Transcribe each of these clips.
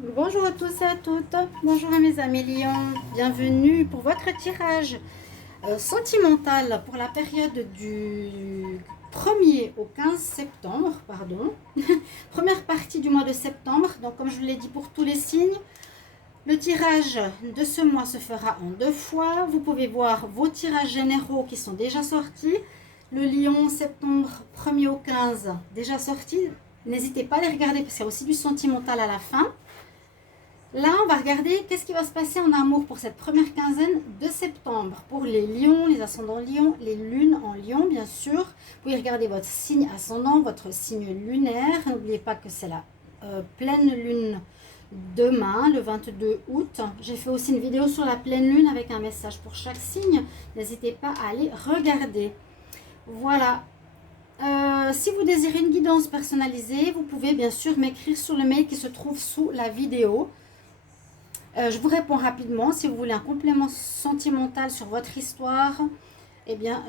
Bonjour à tous et à toutes, bonjour à mes amis lions, bienvenue pour votre tirage sentimental pour la période du 1er au 15 septembre, pardon, première partie du mois de septembre. Donc comme je vous l'ai dit pour tous les signes, le tirage de ce mois se fera en 2 fois. Vous pouvez voir vos tirages généraux qui sont déjà sortis. Le lion septembre 1er au 15 déjà sorti. N'hésitez pas à les regarder parce qu'il y a aussi du sentimental à la fin. Là, on va regarder qu'est-ce qui va se passer en amour pour cette première quinzaine de septembre. Pour les lions, les ascendants lions, les lunes en lion, bien sûr. Vous pouvez regarder votre signe ascendant, votre signe lunaire. N'oubliez pas que c'est la pleine lune demain, le 22 août. J'ai fait aussi une vidéo sur la pleine lune avec un message pour chaque signe. N'hésitez pas à aller regarder. Voilà. Si vous désirez une guidance personnalisée, vous pouvez bien sûr m'écrire sur le mail qui se trouve sous la vidéo. Je vous réponds rapidement. Si vous voulez un complément sentimental sur votre histoire, eh bien,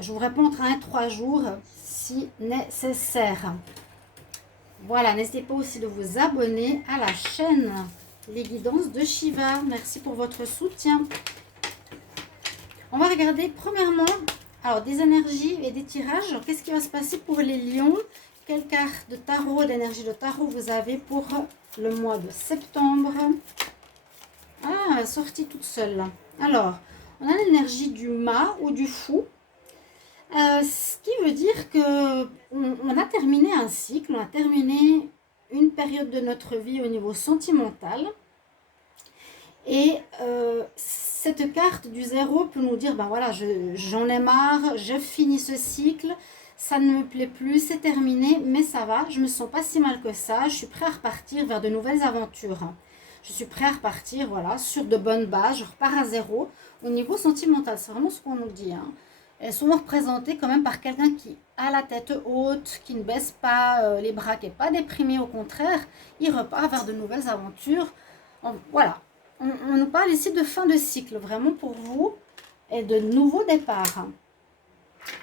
je vous réponds entre 1 et 3 jours si nécessaire. Voilà, n'hésitez pas aussi de vous abonner à la chaîne Les Guidances de Shiva. Merci pour votre soutien. On va regarder premièrement alors, des énergies et des tirages. Qu'est-ce qui va se passer pour les lions? Quelle carte de tarot, d'énergie de tarot vous avez pour le mois de septembre? Ah, sortie toute seule. Alors, on a l'énergie du mât ou du fou. Ce qui veut dire que on a terminé un cycle, on a terminé une période de notre vie au niveau sentimental. Et cette carte du zéro peut nous dire, ben voilà, j'en ai marre, je finis ce cycle, ça ne me plaît plus, c'est terminé, mais ça va, je me sens pas si mal que ça, je suis prêt à repartir vers de nouvelles aventures. Je suis prêt à repartir, voilà, sur de bonnes bases, je repars à zéro. Au niveau sentimental, c'est vraiment ce qu'on nous dit. Elles sont représentées quand même par quelqu'un qui a la tête haute, qui ne baisse pas les bras, qui n'est pas déprimé, au contraire, il repart vers de nouvelles aventures. Voilà. On nous parle ici de fin de cycle, vraiment pour vous, et de nouveaux départs.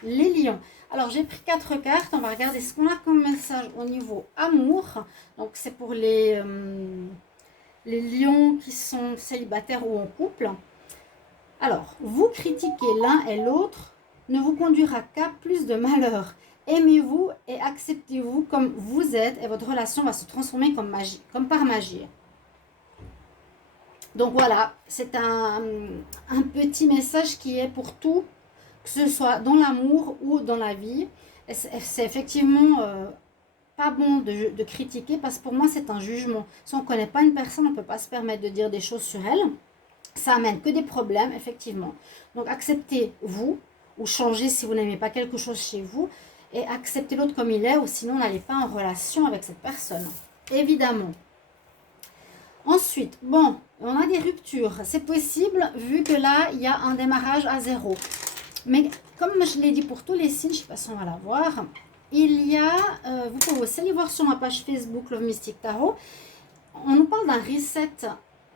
Les lions. Alors, j'ai pris 4 cartes. On va regarder ce qu'on a comme message au niveau amour. Donc, c'est pour les lions qui sont célibataires ou en couple. Alors, vous critiquer l'un et l'autre ne vous conduira qu'à plus de malheur. Aimez-vous et acceptez-vous comme vous êtes et votre relation va se transformer comme par magie. Donc voilà, c'est un petit message qui est pour tout, que ce soit dans l'amour ou dans la vie. C'est effectivement pas bon de critiquer parce que pour moi c'est un jugement. Si on ne connaît pas une personne, on ne peut pas se permettre de dire des choses sur elle. Ça amène que des problèmes, effectivement. Donc acceptez-vous ou changez si vous n'aimez pas quelque chose chez vous et acceptez l'autre comme il est ou sinon n'allez pas en relation avec cette personne. Évidemment. Ensuite, bon, on a des ruptures. C'est possible vu que là, il y a un démarrage à zéro. Mais comme je l'ai dit pour tous les signes, je ne sais pas si on va la voir, il y a, vous pouvez aussi aller voir sur ma page Facebook Love Mystic Tarot, on nous parle d'un reset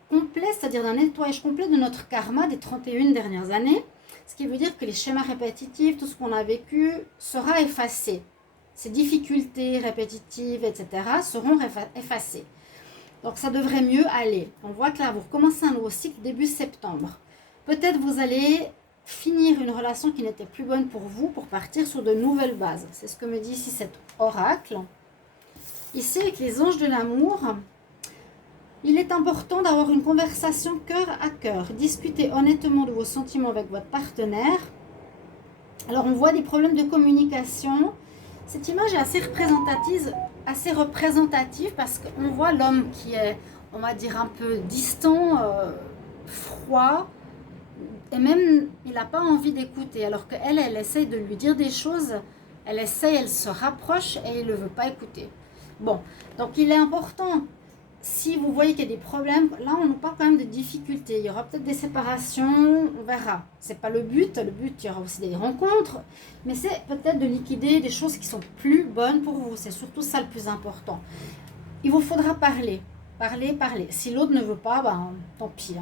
complet, c'est-à-dire d'un nettoyage complet de notre karma des 31 dernières années, ce qui veut dire que les schémas répétitifs, tout ce qu'on a vécu sera effacé. Ces difficultés répétitives, etc. seront effacées. Donc ça devrait mieux aller. On voit que là, vous recommencez un nouveau cycle début septembre. Peut-être vous allez finir une relation qui n'était plus bonne pour vous pour partir sur de nouvelles bases. C'est ce que me dit ici cet oracle. Ici, avec les anges de l'amour, il est important d'avoir une conversation cœur à cœur. Discutez honnêtement de vos sentiments avec votre partenaire. Alors, on voit des problèmes de communication. Cette image est assez représentative parce qu'on voit l'homme qui est, on va dire, un peu distant, froid, et même il n'a pas envie d'écouter, alors qu'elle, elle essaye de lui dire des choses, elle se rapproche et il ne veut pas écouter. Bon, donc il est important, si vous voyez qu'il y a des problèmes, là on nous parle quand même de difficultés, il y aura peut-être des séparations, on verra. C'est pas le but, il y aura aussi des rencontres, mais c'est peut-être de liquider des choses qui sont plus bonnes pour vous, c'est surtout ça le plus important. Il vous faudra parler. Si l'autre ne veut pas, ben tant pis.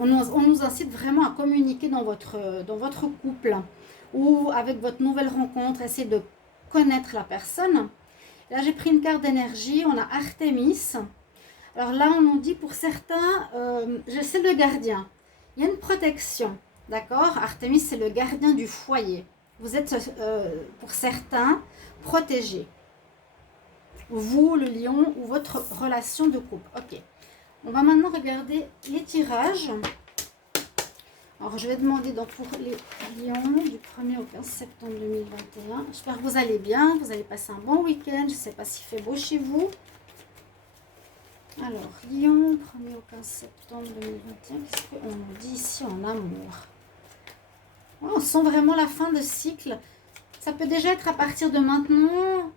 On nous incite vraiment à communiquer dans votre couple ou avec votre nouvelle rencontre, essayez de connaître la personne. Là, j'ai pris une carte d'énergie, on a Artémis. Alors là, on nous dit pour certains, c'est le gardien. Il y a une protection, d'accord? Artémis, c'est le gardien du foyer. Vous êtes, pour certains, protégé. Vous, le lion, ou votre relation de couple. Ok. On va maintenant regarder les tirages. Alors, je vais demander donc pour les lions du 1er au 15 septembre 2021. J'espère que vous allez bien, vous allez passer un bon week-end. Je ne sais pas s'il fait beau chez vous. Alors, lion, 1er au 15 septembre 2021. Qu'est-ce qu'on nous dit ici en amour? Ouais, on sent vraiment la fin de cycle. Ça peut déjà être à partir de maintenant.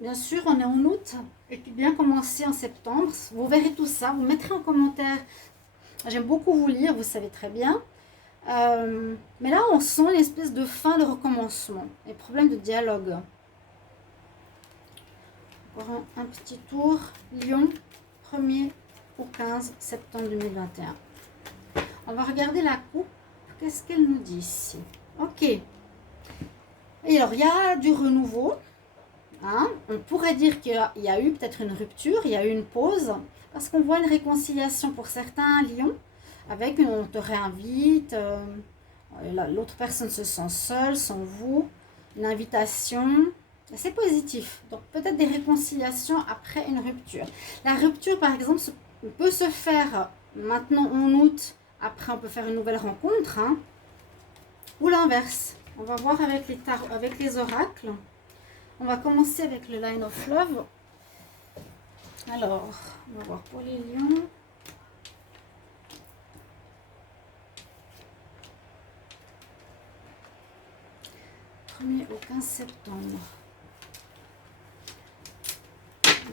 Bien sûr, on est en août et puis bien commencer en septembre. Vous verrez tout ça, vous mettrez en commentaire. J'aime beaucoup vous lire, vous savez très bien. Mais là, on sent une espèce de fin de recommencement. Et problème de dialogue. Encore un petit tour. Lion, 1er au 15 septembre 2021. On va regarder la coupe. Qu'est-ce qu'elle nous dit ici? Ok. Et alors, il y a du renouveau. Hein, on pourrait dire qu'il y a eu peut-être une rupture, il y a eu une pause, parce qu'on voit une réconciliation pour certains lions, avec on te réinvite, l'autre personne se sent seule, sans vous, une invitation, c'est positif. Donc peut-être des réconciliations après une rupture. La rupture par exemple peut se faire maintenant en août, après on peut faire une nouvelle rencontre, hein, ou l'inverse. On va voir avec les oracles. On va commencer avec le Line of Love. Alors, on va voir pour les lions. Premier au 15 septembre.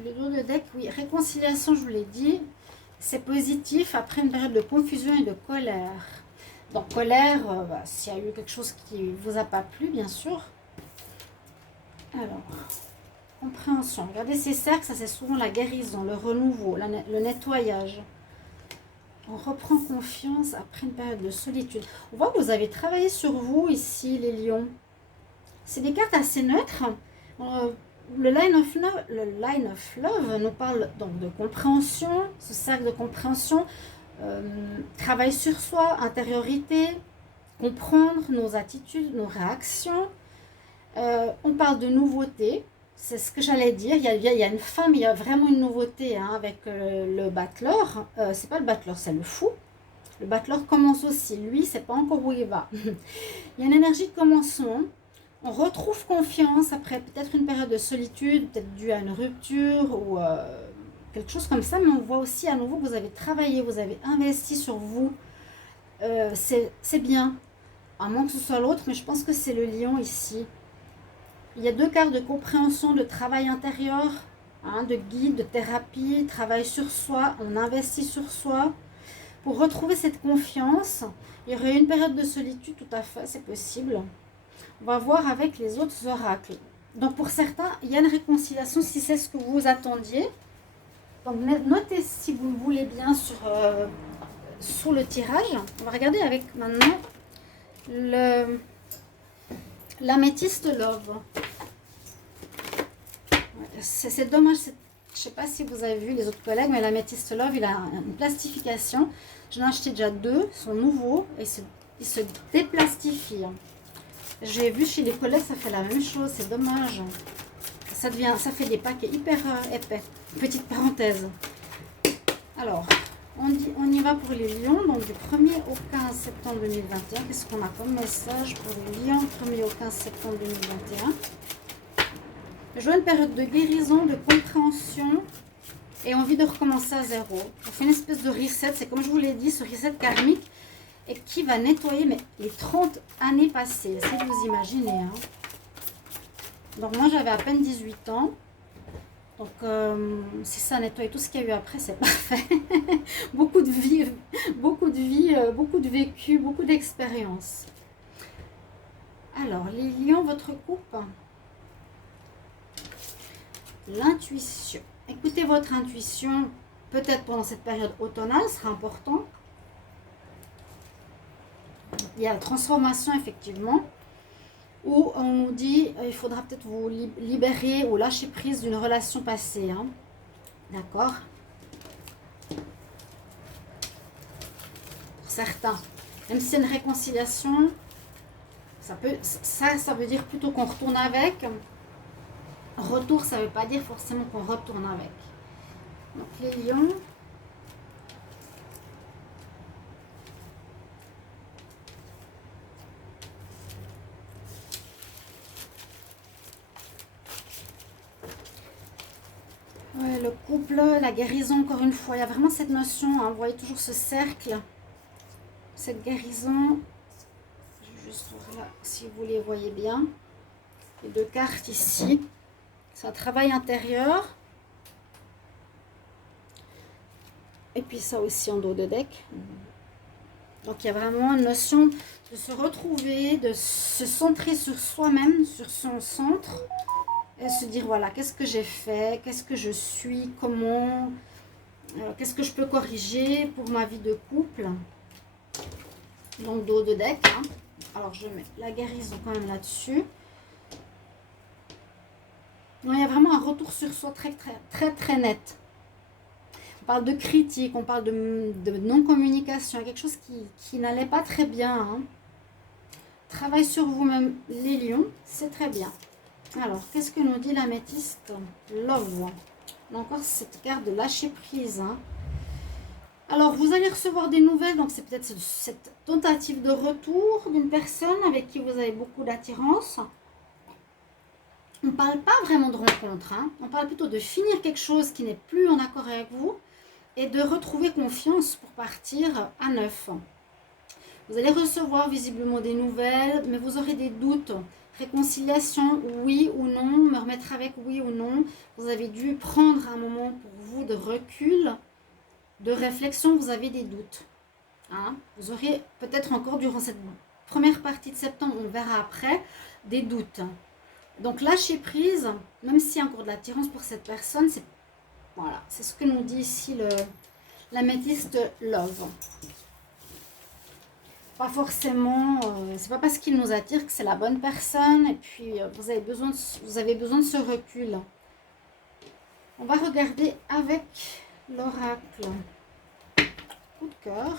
Le dos de deck, oui, réconciliation, je vous l'ai dit. C'est positif après une période de confusion et de colère. Donc, colère, s'il y a eu quelque chose qui ne vous a pas plu, bien sûr. Alors, compréhension. Regardez ces cercles, ça c'est souvent la guérison, le renouveau, le nettoyage. On reprend confiance après une période de solitude. On voit que vous avez travaillé sur vous ici, les lions. C'est des cartes assez neutres. Le line of love nous parle donc de compréhension, ce cercle de compréhension, travail sur soi, intériorité, comprendre nos attitudes, nos réactions. On parle de nouveauté, c'est ce que j'allais dire. Il y a une femme, il y a vraiment une nouveauté hein, avec le battleur. C'est pas le battleur, c'est le fou. Le battleur commence aussi. Lui, c'est pas encore où il va. Il y a une énergie de commencement. On retrouve confiance après peut-être une période de solitude, peut-être due à une rupture ou quelque chose comme ça. Mais on voit aussi à nouveau que vous avez travaillé, vous avez investi sur vous. C'est bien. À moins que ce soit l'autre, mais je pense que c'est le lion ici. Il y a deux cartes de compréhension, de travail intérieur, hein, de guide, de thérapie, travail sur soi. On investit sur soi. Pour retrouver cette confiance, il y aurait une période de solitude, tout à fait, c'est possible. On va voir avec les autres oracles. Donc pour certains, il y a une réconciliation si c'est ce que vous attendiez. Donc notez si vous le voulez bien sous le tirage. On va regarder avec maintenant l'améthyste love. C'est dommage, je ne sais pas si vous avez vu les autres collègues, mais l'améthyste love, il a une plastification. J'en ai acheté déjà deux, ils sont nouveaux et ils se déplastifient. J'ai vu chez les collègues, ça fait la même chose, c'est dommage. Ça fait des paquets hyper épais. Petite parenthèse. Alors, on y va pour les lions, donc du 1er au 15 septembre 2021. Qu'est-ce qu'on a comme message pour les lions, 1er au 15 septembre 2021? Je vois une période de guérison, de compréhension et envie de recommencer à zéro. On fait une espèce de reset, c'est comme je vous l'ai dit, ce reset karmique et qui va nettoyer les 30 années passées. Essayez de vous imaginer. Hein. Donc moi j'avais à peine 18 ans. Donc si ça nettoie tout ce qu'il y a eu après, c'est parfait. Beaucoup de vie, beaucoup de vécu, beaucoup d'expérience. Alors les lions, votre coupe. L'intuition. Écoutez votre intuition, peut-être pendant cette période automnale, sera important. Il y a la transformation, effectivement, où on nous dit il faudra peut-être vous libérer ou lâcher prise d'une relation passée. Hein. D'accord? certains. Même si c'est une réconciliation, ça veut dire plutôt qu'on retourne avec. Retour, ça ne veut pas dire forcément qu'on retourne avec. Donc les lions. Ouais, le couple, la guérison, encore une fois, il y a vraiment cette notion, hein, vous voyez toujours ce cercle, cette guérison. Je vais juste voir là, si vous les voyez bien. Les deux cartes ici. C'est un travail intérieur. Et puis ça aussi en dos de deck. Donc il y a vraiment une notion de se retrouver, de se centrer sur soi-même, sur son centre. Et se dire, voilà, qu'est-ce que j'ai fait, qu'est-ce que je suis, comment, qu'est-ce que je peux corriger pour ma vie de couple. Donc dos de deck. Hein. Alors je mets la guérison quand même là-dessus. Il y a vraiment un retour sur soi très net. On parle de critique, on parle de non-communication, quelque chose qui n'allait pas très bien. Hein. Travail sur vous-même, les lions, c'est très bien. Alors, qu'est-ce que nous dit l'améthyste Love. Encore cette carte de lâcher prise. Hein. Alors, vous allez recevoir des nouvelles, donc c'est peut-être cette tentative de retour d'une personne avec qui vous avez beaucoup d'attirance. On ne parle pas vraiment de rencontre, hein. On parle plutôt de finir quelque chose qui n'est plus en accord avec vous et de retrouver confiance pour partir à neuf. Vous allez recevoir visiblement des nouvelles, mais vous aurez des doutes. Réconciliation, oui ou non, me remettre avec, oui ou non. Vous avez dû prendre un moment pour vous de recul, de réflexion, vous avez des doutes. Hein? Vous aurez peut-être encore durant cette première partie de septembre, on verra après, des doutes. Donc lâcher prise, même s'il y a encore de l'attirance pour cette personne, c'est voilà, c'est ce que nous dit ici l'améthyste Love. Pas forcément, c'est pas parce qu'il nous attire que c'est la bonne personne. Et puis vous avez besoin de ce recul. On va regarder avec l'oracle. Coup de cœur.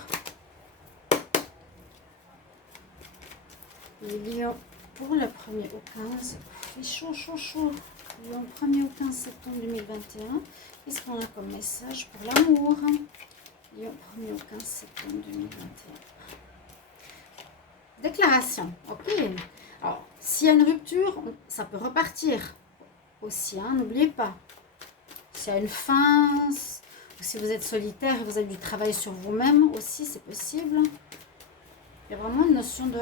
Les lions pour le 1er au 15. Il fait chaud. Lion 1er au 15 septembre 2021. Qu'est-ce qu'on a comme message pour l'amour? Lion 1er au 15 septembre 2021. Déclaration, ok. Alors, s'il y a une rupture, ça peut repartir aussi, hein, n'oubliez pas. S'il y a une fin, ou si vous êtes solitaire et vous avez du travail sur vous-même aussi, c'est possible. Il y a vraiment une notion de...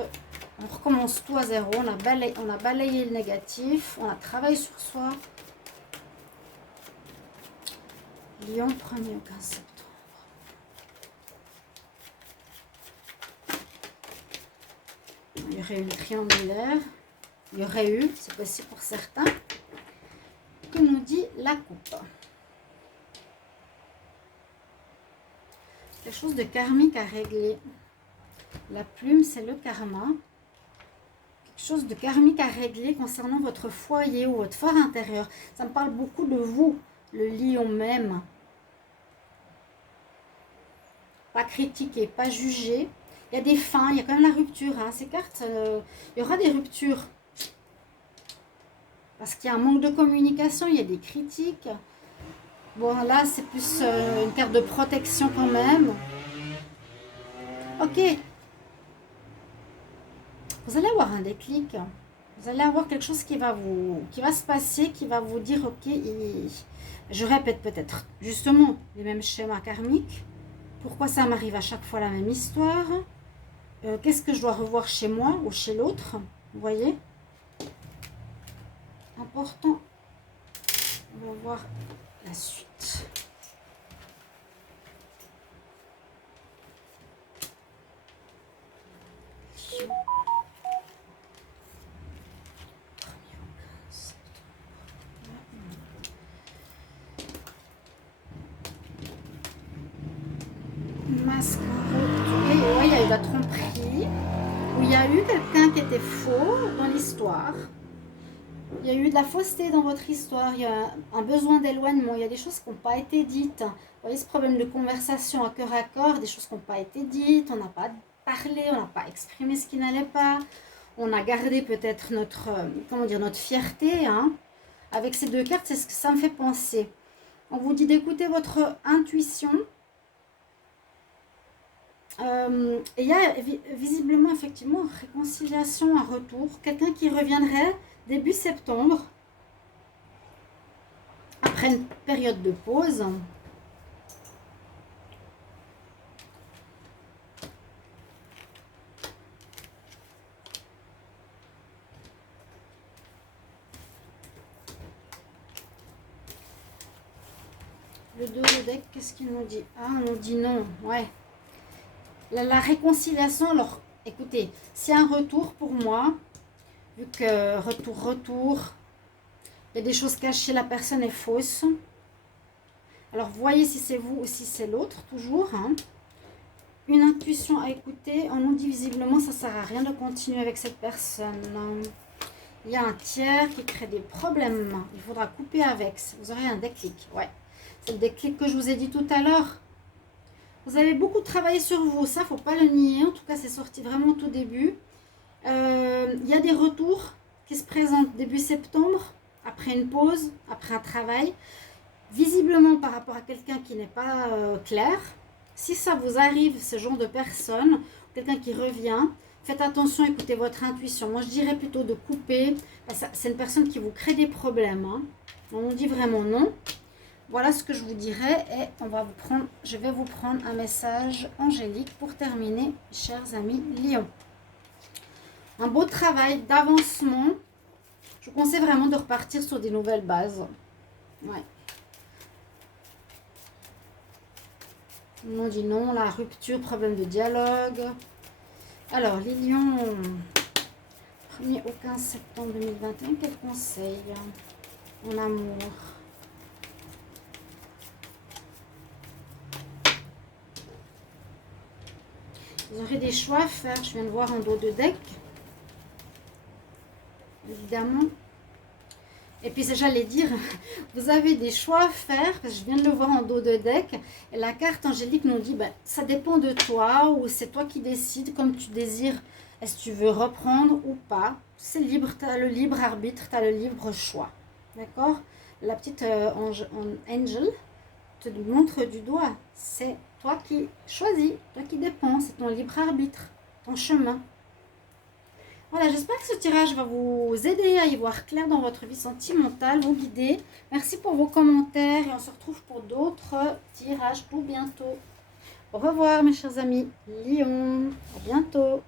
On recommence tout à zéro, on a balayé le négatif, on a travaillé sur soi. Lion 1er au 15 septembre. Il y aurait eu le triangulaire. Il y aurait eu, c'est possible pour certains. Que nous dit la coupe? Quelque chose de karmique à régler. La plume, c'est le karma. Quelque chose de karmique à régler concernant votre foyer ou votre fort intérieur. Ça me parle beaucoup de vous, le lion même. Pas critiquer, pas juger. Il y a des fins, il y a quand même la rupture. Hein. Ces cartes, il y aura des ruptures. Parce qu'il y a un manque de communication, il y a des critiques. Bon, là, c'est plus une carte de protection quand même. Ok. Vous allez avoir un déclic. Vous allez avoir quelque chose qui va se passer, qui va vous dire, ok, je répète peut-être justement les mêmes schémas karmiques. Pourquoi ça m'arrive à chaque fois la même histoire? Qu'est-ce que je dois revoir chez moi ou chez l'autre? Vous voyez? Important. On va voir la suite. Masque. Oui, il y a eu la tromperie. Où il y a eu quelqu'un qui était faux dans l'histoire. Il y a eu de la fausseté dans votre histoire, il y a un besoin d'éloignement, il y a des choses qui n'ont pas été dites. Vous voyez ce problème de conversation à cœur, des choses qui n'ont pas été dites, on n'a pas parlé, on n'a pas exprimé ce qui n'allait pas. On a gardé peut-être notre, comment dire, notre fierté. Hein. Avec ces deux cartes, c'est ce que ça me fait penser. On vous dit d'écouter votre intuition. Et il y a visiblement, effectivement, réconciliation, un retour. Quelqu'un qui reviendrait début septembre, après une période de pause. Le 2 de deck, qu'est-ce qu'il nous dit? Ah, on nous dit non, ouais. La réconciliation, alors, écoutez, c'est un retour pour moi, vu que retour, il y a des choses cachées, la personne est fausse. Alors, voyez si c'est vous ou si c'est l'autre, toujours. Hein. Une intuition à écouter, on nous dit visiblement, ça ne sert à rien de continuer avec cette personne. Il y a un tiers qui crée des problèmes, il faudra couper avec, vous aurez un déclic, ouais. C'est le déclic que je vous ai dit tout à l'heure. Vous avez beaucoup travaillé sur vous, ça, il ne faut pas le nier. En tout cas, c'est sorti vraiment au tout début. Il y a des retours qui se présentent début septembre, après une pause, après un travail. Visiblement, par rapport à quelqu'un qui n'est pas clair. Si ça vous arrive, ce genre de personne, quelqu'un qui revient, faites attention, écoutez votre intuition. Moi, je dirais plutôt de couper. C'est une personne qui vous crée des problèmes. Hein. On nous dit vraiment non. Voilà ce que je vous dirais et je vais vous prendre un message angélique pour terminer, chers amis Lion. Un beau travail d'avancement. Je vous conseille vraiment de repartir sur des nouvelles bases. Ouais. On dit non, la rupture, problème de dialogue. Alors, les lions, 1er au 15 septembre 2021, quel conseil en amour? Vous aurez des choix à faire. Je viens de voir en dos de deck. Évidemment. Et puis, j'allais dire, vous avez des choix à faire. Parce que je viens de le voir en dos de deck. Et la carte angélique nous dit, ben, ça dépend de toi. Ou c'est toi qui décides comme tu désires. Est-ce que tu veux reprendre ou pas? C'est libre. Tu as le libre arbitre. Tu as le libre choix. D'accord? La petite angel te montre du doigt. C'est toi qui choisis, toi qui dépends, c'est ton libre arbitre, ton chemin. Voilà, j'espère que ce tirage va vous aider à y voir clair dans votre vie sentimentale, vous guider. Merci pour vos commentaires et on se retrouve pour d'autres tirages tout bientôt. Au revoir mes chers amis Lion, à bientôt.